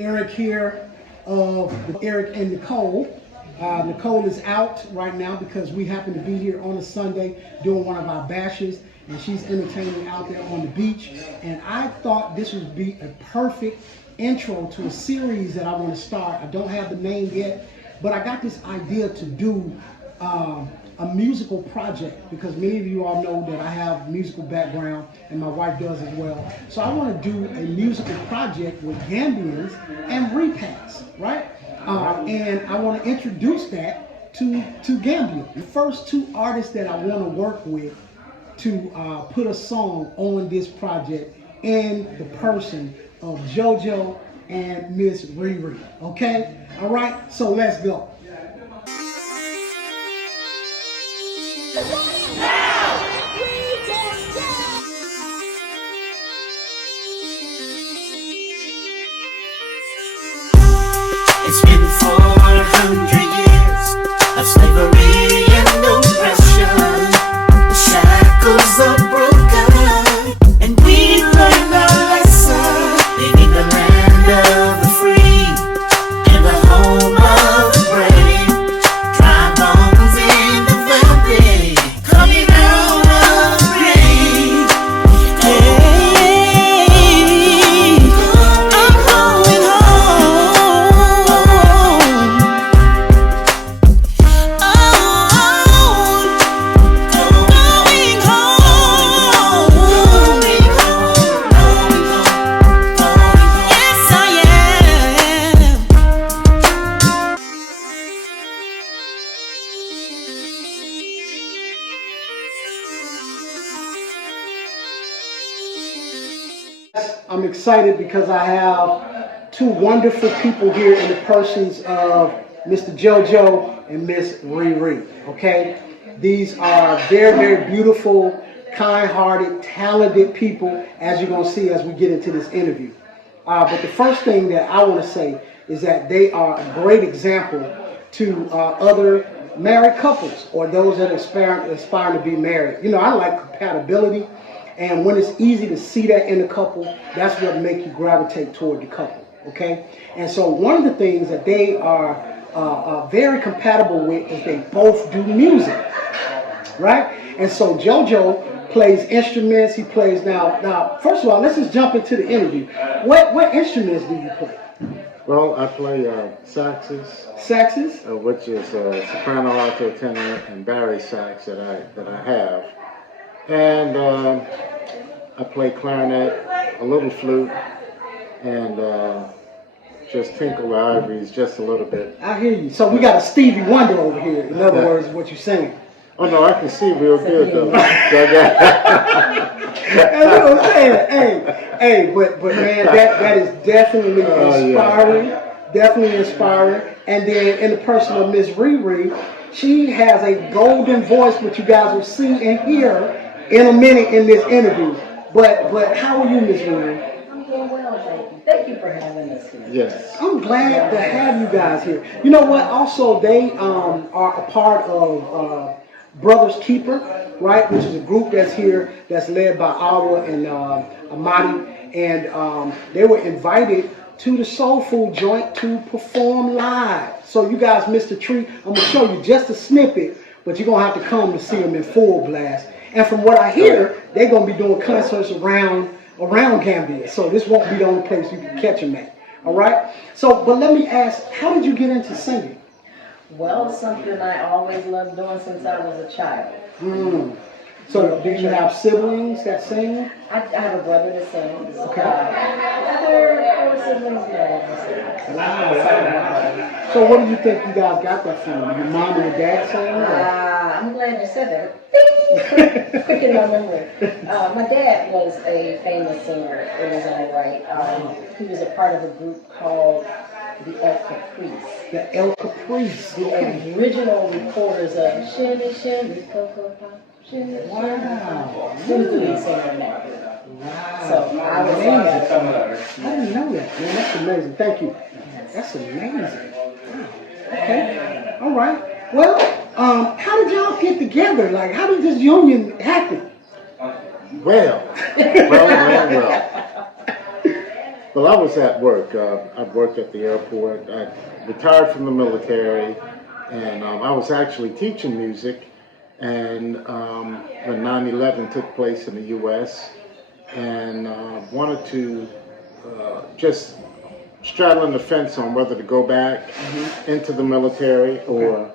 Erick here of Erick and Nicole. Nicole is out right now because we happen to be here on a Sunday doing one of our bashes, and she's entertaining out there on the beach. And I thought this would be a perfect intro to a series that I want to start. I don't have the name yet, but I got this idea to do a musical project, because many of you all know that I have a musical background and my wife does as well. So I want to do a musical project with Gambians and repacks, right? And I want to introduce that to Gambia. The first two artists that I want to work with to put a song on this project in the person of JoJo and Miss ReRe. Okay? All right? So let's go. It's been 400 years of slavery and oppression. The shackles are broken, and we learned our lesson. Living the land of the free and the home of the brave. Dry bones in the valley, coming out of the grave. Hey, I'm going home. I'm excited because I have two wonderful people here in the persons of Mr. JoJo and Miss ReRe. Okay, these are very, very beautiful, kind-hearted, talented people, as you're going to see as we get into this interview. But the first thing that I want to say is that they are a great example to other married couples or those that aspire to be married. You know, I like compatibility. And when it's easy to see that in a couple, that's what makes you gravitate toward the couple, okay? And so one of the things that they are very compatible with is they both do music, right? And so JoJo plays instruments. He plays now. First of all, let's just jump into the interview. What instruments do you play? Well, I play saxes. Saxes? Which is soprano, alto, tenor, and bari sax that I have. And I play clarinet, a little flute, and just tinkle the ivories just a little bit. I hear you. So we got a Stevie Wonder over here, in other words, what you're saying. Oh, no, I can see real good, though. That's what I'm saying. Hey, but man, that is definitely inspiring. Yeah. Definitely inspiring. And then in the person of Miss ReRe, she has a golden voice, which you guys will see and hear in a minute in this interview. But how are you, Miss ReRe? I'm doing well, thank you. Thank you for having us here. Yes. I'm glad to have you guys here. You know what? Also, they are a part of Brothers Keeper, right? Which is a group that's here that's led by Awa and Amadi. And they were invited to the Soul Food joint to perform live. So you guys missed a treat. I'm going to show you just a snippet, but you're going to have to come to see them in full blast. And from what I hear, they're going to be doing concerts around Gambia. So this won't be the only place you can catch them at. All right? So, but let me ask, how did you get into singing? Well, something I always loved doing since I was a child. So, do you have siblings that sing? I have a brother that sings. Okay. Other 4 siblings, no. Wow. So, what do you think you guys got that from? Your mom and your dad sing? I'm glad you said that. Quick in my memory. My dad was a famous singer in his own right. He was a part of a group called the El Caprice. The El Caprice. The original recorders of Shimmy, Shimmy, Cocoa Pop. Wow. He was the lead singer in that group. Wow. So I was amazing. I didn't know that, man. That's amazing. Thank you. That's amazing. Wow. Okay. All right. Well, how did y'all get together? Like, how did this union happen? Well. Well, I was at work. I worked at the airport. I retired from the military, and I was actually teaching music. And when 9/11 took place in the U.S., and wanted to just straddling the fence on whether to go back into the military or,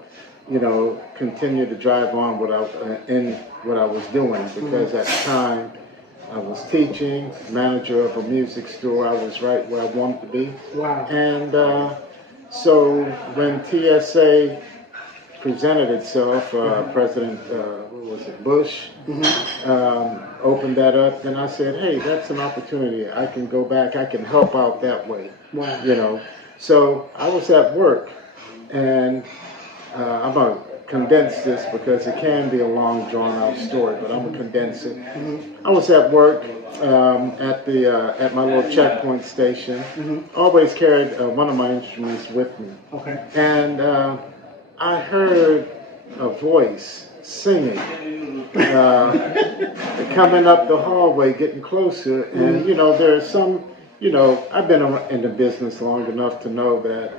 you know, continue to drive on in what I was doing, because at the time I was teaching, manager of a music store. I was right where I wanted to be. Wow. And so when TSA presented itself, President, what was it, Bush, opened that up, then I said, hey, that's an opportunity. I can go back, I can help out that way. Wow. You know. So I was at work, and I'm going to condense this because it can be a long, drawn-out story, but I'm going to condense it. I was at work at my little checkpoint station. Always carried one of my instruments with me. Okay. And I heard a voice singing, coming up the hallway, getting closer. And, you know, there's some, you know, I've been in the business long enough to know that,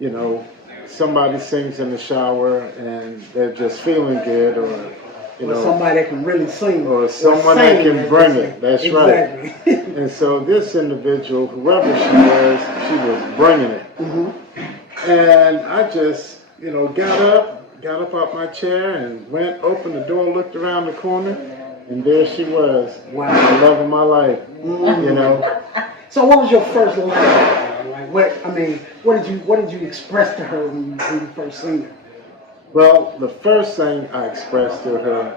you know, somebody sings in the shower and they're just feeling good, or, you know, somebody that can really sing. or someone that can bring it. That's exactly. right. And so this individual, whoever she was bringing it. And I just, you know, got up out my chair and went, opened the door, looked around the corner, and there she was. Wow. The love of my life, you know. So what was your first line? Like what did you express to her when you first seen her? Well, the first thing I expressed to her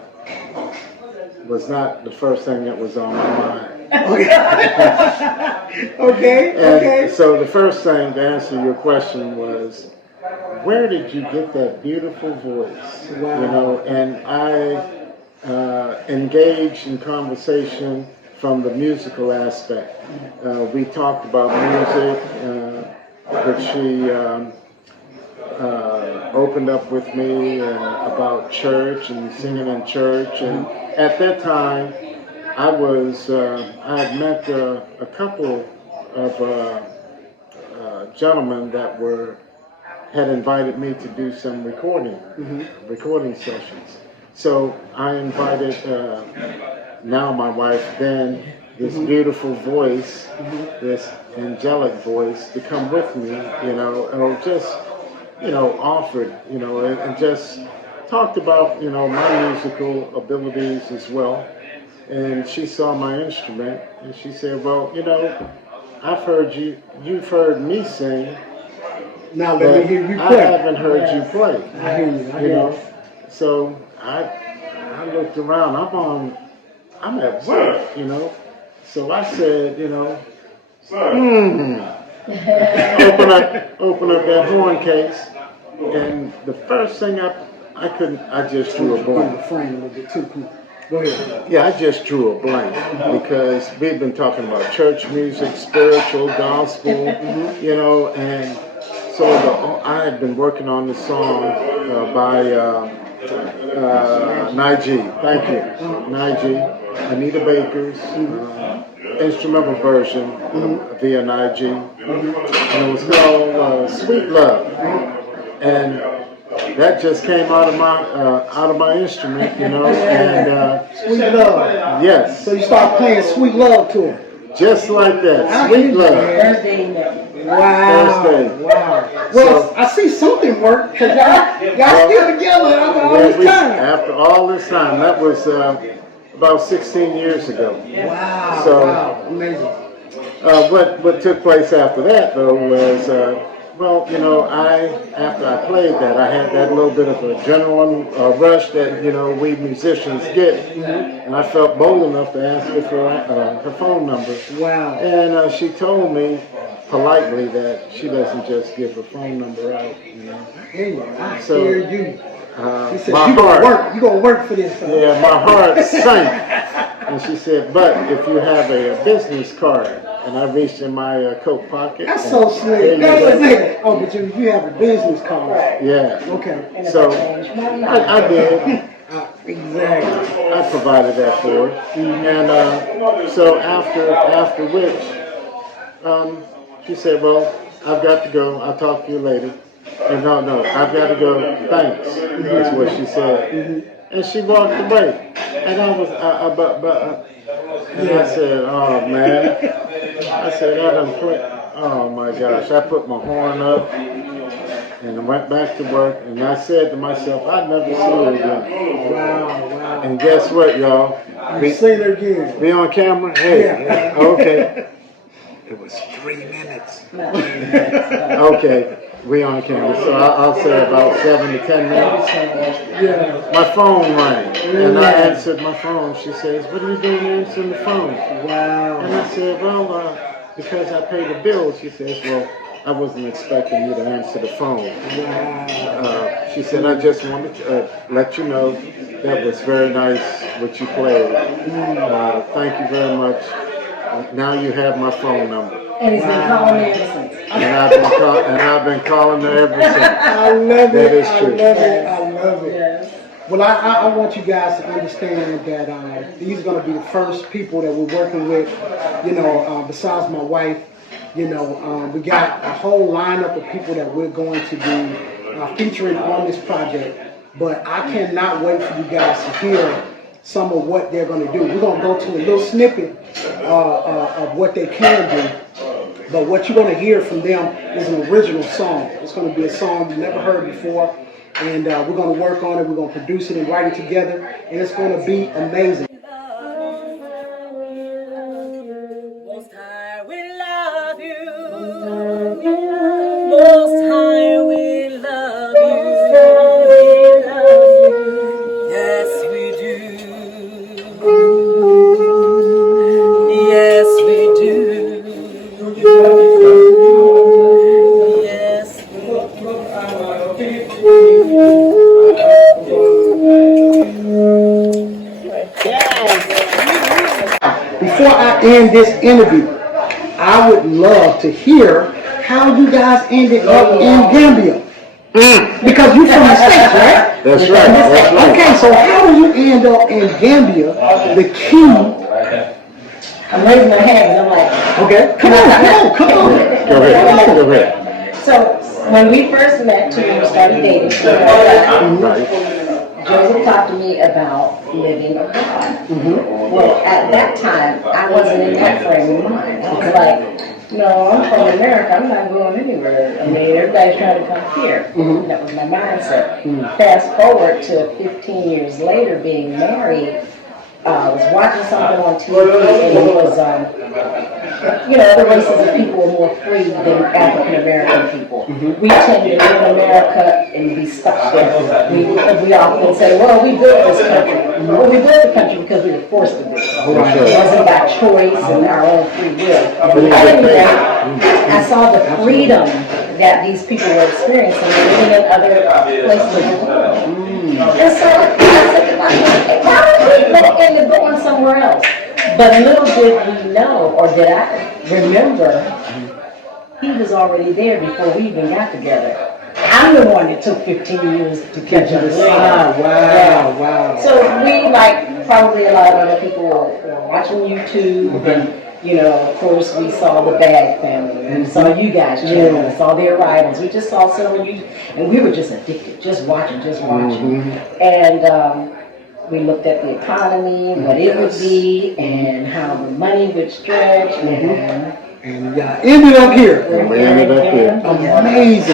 was not the first thing that was on my mind. Okay. So the first thing, to answer your question, was, where did you get that beautiful voice? Wow. You know, and I engaged in conversation from the musical aspect. We talked about music, but she opened up with me about church and singing in church. And at that time, I had met a couple of gentlemen that had invited me to do some recording sessions. So I invited now my wife, then, this beautiful voice, this angelic voice, to come with me, you know, and just, you know, offered, you know, and just talked about, you know, my musical abilities as well. And she saw my instrument, and she said, well, you know, you've heard me sing, now let me hear you play. I haven't heard you play. I hear you. You know, so I looked around. I'm at work, you know. So I said, you know, open up that horn case, and the first thing I just drew a blank. The frame a little bit too. Come on. Go ahead. Yeah, I just drew a blank because we've been talking about church music, spiritual, gospel, you know, and so I had been working on the song by Nige. Thank you, Nige. Anita Baker's instrumental version via Nige, and it was called "Sweet Love," and that just came out of my instrument, you know, and Sweet Love. yes. So you start playing Sweet Love to her. Just like that, Sweet Love. Thursday night. Wow. Thursday. Wow. Well, So- I see something work because y'all still together after all this time. After all this time, that was about 16 years ago. Wow. So- Wow. Amazing. What took place after that, though, was, well, you know, after I played that, I had that little bit of adrenaline rush that, you know, we musicians get, and I felt bold enough to ask her for her phone number. Wow. And she told me politely that she doesn't just give her phone number out, you know. Hey, I So, hear you. He said, my you gonna heart, work. You gonna work for this. yeah, my heart sank. And she said, but if you have a business card, and I reached in my coat pocket. That's so slick. Oh, but you have a business card. Yeah. Okay. So I did. Exactly. I provided that for her. And so after which, She said, well, I've got to go. I'll talk to you later. And no, I've got to go. Thanks, is what she said. And she walked away. And I was, and I said, oh man. I said, I done put, oh my gosh. I put my horn up and I went back to work. And I said to myself, I'd never see her again. Wow. And guess what, y'all? You seen her again. Be on camera? Hey, Yeah. Okay. It was 3 minutes. Okay, we on camera. So I'll say about 7 to 10 minutes. Yeah. My phone rang, and I answered my phone. She says, what are you doing answering the phone? Wow. And I said, well, because I pay the bills. She says, well, I wasn't expecting you to answer the phone. Wow. She said, I just wanted to let you know that was very nice what you played. Thank you very much. Now you have my phone number. And he's been calling me ever since. And I've been calling her ever since. I love That it. is true. I love it. I love it. Yes. Well, I want you guys to understand that these are going to be the first people that we're working with, you know, besides my wife. You know, we got a whole lineup of people that we're going to be featuring on this project. But I cannot wait for you guys to hear some of what they're going to do. We're going to go to a little snippet of what they can do. But what you're going to hear from them is an original song. It's going to be a song you've never heard before. And we're going to work on it. We're going to produce it and write it together. And it's going to be amazing. Most High, we love you. Most High, we love you. Yes, we do. Yes, we do. Yes, Before I end this interview, I would love to hear how you guys ended up in Gambia. Because you're from the States, right? That's right. That's right. Okay, so how did you end up in Gambia? The key. I'm raising my hands. I'm like, Okay, come on. Go ahead. so when we first met, we started dating. Right. Joseph talked to me about living abroad. Well, at that time, I wasn't in that frame of mind. I was like, no, I'm from America. I'm not going anywhere. I mean, everybody's trying to come here. That was my mindset. Fast forward to 15 years later, being married. I was watching something on TV, and it was, you know, other races of people were more free than African American people. We tend to live in America and be stuck there. We often say, well, we built this country. Well, we built the country because we were forced to do it. It wasn't by choice and our own free will. Anyway, I saw the freedom that these people were experiencing living in other places of the world. And so I said, why don't we look into going somewhere else? But little did we know, or did I remember, he was already there before we even got together. I'm the one that took 15 years to catch up. Wow. So we, like probably a lot of other people, were watching YouTube, and you know, of course, we saw the Bag family, and we saw you guys channel, we saw their writings, we just saw some of you, and we were just addicted, just watching. And we looked at the economy, what it would be, and how the money would stretch, And y'all ended up here. And we ended up here. Amazing.